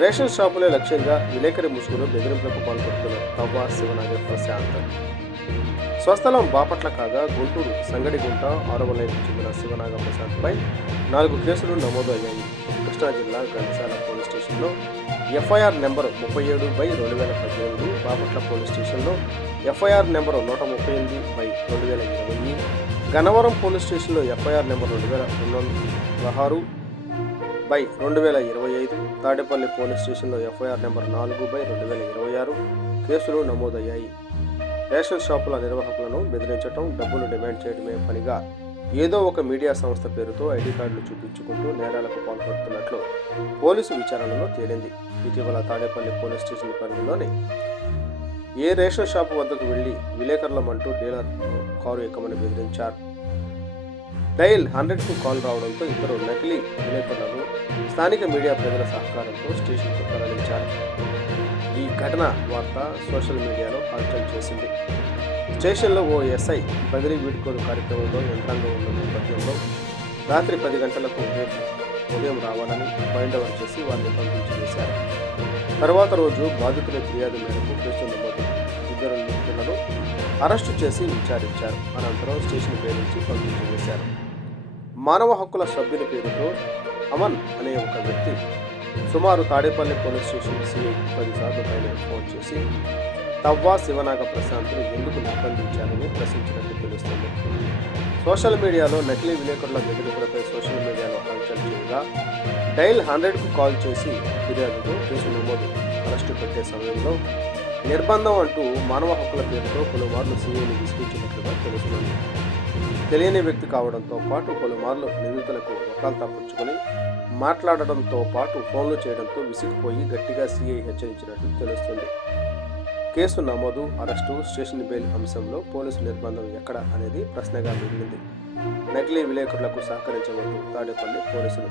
Ration షాపులే లక్ష్యంగా విలేకరి ముసుగులో బెదిరింపులకు పాల్పడుతున్న తవ్వ శివనాగర్ ప్రశాంత్. స్వస్థలం బాపట్ల కాగా గుంటూరు సంగడిగుంట 6వ లైన్కు చెందిన శివనాగ ప్రశాంత్పై 4 కేసులు నమోదు అయ్యాయి. కృష్ణా జిల్లా ఘంటసాల పోలీస్ స్టేషన్లో ఎఫ్ఐఆర్ నెంబరు 37/2018, బాపట్ల పోలీస్ స్టేషన్లో ఎఫ్ఐఆర్ నెంబరు 138/2020, గన్నవరం పోలీస్ స్టేషన్లో ఎఫ్ఐఆర్ నెంబర్ 2216/2025, తాడేపల్లి పోలీస్ స్టేషన్లో ఎఫ్ఐఆర్ నెంబర్ 4/2026 కేసులు నమోదయ్యాయి. రేషన్ షాపుల నిర్వాహకులను బెదిరించడం, డబ్బులు డిమాండ్ చేయడమే పనిగా ఏదో ఒక మీడియా సంస్థ పేరుతో ఐడి కార్డులు చూపించుకుంటూ నేరాలకు పాల్పడుతున్నట్లు పోలీసు విచారణలో తేలింది. ఇటీవల తాడేపల్లి పోలీస్ స్టేషన్ పరిధిలోని ఏ రేషన్ షాపు వద్దకు వెళ్లి విలేకరులమంటూ డీలర్ కారు ఎక్కమని బెదిరించారు. డయల్ 100కు కాల్ రావడంతో ఇద్దరు నకిలీ విలేకరులను స్థానిక మీడియా ప్రజల సహకారంతో స్టేషన్కు తరలించారు. ఈ ఘటన వార్త సోషల్ మీడియాలో హల్చల్ చేసింది. స్టేషన్లో ఓ ఎస్ఐ బదిలీ వీడ్కోలు కార్యక్రమంలో యంత్రాంగం ఉన్న నేపథ్యంలో రాత్రి 10 గంటలకు ఉదయం రావాలని బైండ్ ఓవర్ చేసి వారిని పంపించి వేశారు. తర్వాత రోజు బాధితుల ఫిర్యాదు మేరకు కేసు నమోదు ఇద్దరు వ్యక్తులను అరెస్టు చేసి విచారించారు. అనంతరం స్టేషన్ పేరించి పంపించి వేశారు. మానవ హక్కుల సభ్యుల పేరుతో అమన్ అనే ఒక వ్యక్తి సుమారు తాడేపల్లి పోలీస్ స్టేషన్ సిఐకి 10 సార్లు పైన ఫోన్ చేసి తవ్వ శివనాగ ప్రశాంత్ను ఎందుకు నిర్బంధించారని ప్రశ్నించినట్టు తెలుస్తుంది. సోషల్ మీడియాలో నకిలీ విలేకరుల బెదిరింపులపై సోషల్ మీడియాలో హల్చల్ చేయగా డయల్ 100కు కాల్ చేసి ఫిర్యాదుతో కేసు నమోదు అరెస్టు పెట్టే సమయంలో నిర్బంధం అంటూ మానవ హక్కుల పేరుతో పలుమార్లు సీఐని విసిగించినట్లుగా తెలుస్తుంది. తెలియని వ్యక్తి కావడంతో పాటు పలుమార్లు నిందితులకు వకాల్తా పుచ్చుకొని మాట్లాడడంతో పాటు ఫోన్లు చేయడంతో విసిగిపోయి గట్టిగా సీఐ హెచ్చరించినట్లు తెలుస్తుంది. కేసు నమోదు, అరెస్టు, స్టేషన్ బెయిల్ అంశంలో పోలీసు నిర్బంధం ఎక్కడ అనేది ప్రశ్నగా మిగిలింది. నకిలీ విలేకరులకు సహకరించవద్దు తాడేపల్లి పోలీసులు.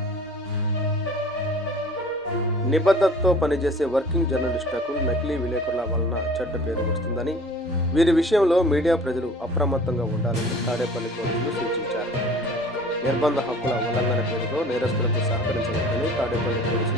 నిబద్ధతతో పనిచేసే వర్కింగ్ జర్నలిస్టులకు నకిలీ విలేకరుల వలన చెడ్డ పేరు వస్తుందని, వీరి విషయంలో మీడియా ప్రజలు అప్రమత్తంగా ఉండాలని తాడేపల్లి పోలీసులు సూచించారు. నిర్బంధ హక్కుల ఉల్లంఘన పేరుతో నేరస్తులకు సహకరించవద్దని తాడేపల్లి పోలీసులు